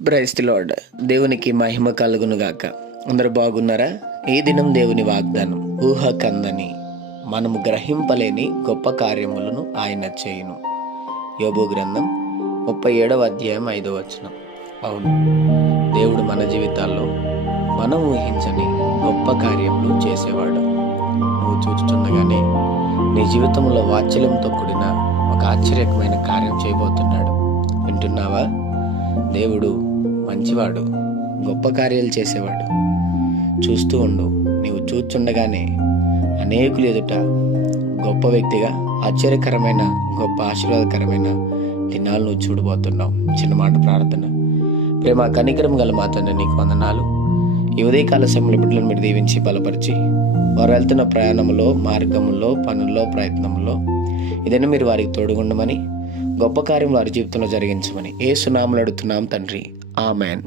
Praise the lord. దేవునికి మహిమ కలుగును గాక. అందరూ బాగున్నారా? ఈ దినం దేవుని వాగ్దానం, ఊహకందని మనము గ్రహింపలేని గొప్ప కార్యములను ఆయన చేయును. యోబు గ్రంథం 37వ అధ్యాయం 5వ వచనం. అవును, దేవుడు మన జీవితాల్లో మనం ఊహించని గొప్ప కార్యములు చేసేవాడు. నువ్వు చూస్తుండగానే నీ జీవితంలో వాత్సల్యంతో కూడిన ఒక ఆశ్చర్యకరమైన కార్యం చేయబోతున్నాడు. వింటున్నావా? దేవుడు మంచివాడు, గొప్ప కార్యాలు చేసేవాడు. చూస్తూ ఉండు. నీవు చూస్తుండగానే అనేకులు ఎదుట గొప్ప వ్యక్తిగా, ఆశ్చర్యకరమైన, గొప్ప ఆశీర్వాదకరమైన దినాలు నువ్వు చూడబోతున్నావు. చిన్న మాట ప్రార్థన. ప్రేమ కనికరం గల మా తండ్రి, నీకు వందనాలు. ఈ ఉదయకాల సమయంలో బిడ్డలను మీరు దీవించి బలపరిచి, వారు వెళ్తున్న ప్రయాణంలో, మార్గంలో, పనుల్లో, ప్రయత్నంలో ఏదైనా మీరు వారికి తోడుగుండమని, గొప్ప కార్యం వారి జీవితంలో జరిగించమని యేసు నామములో అడుగుతున్నాం తండ్రి. ఆమెన్.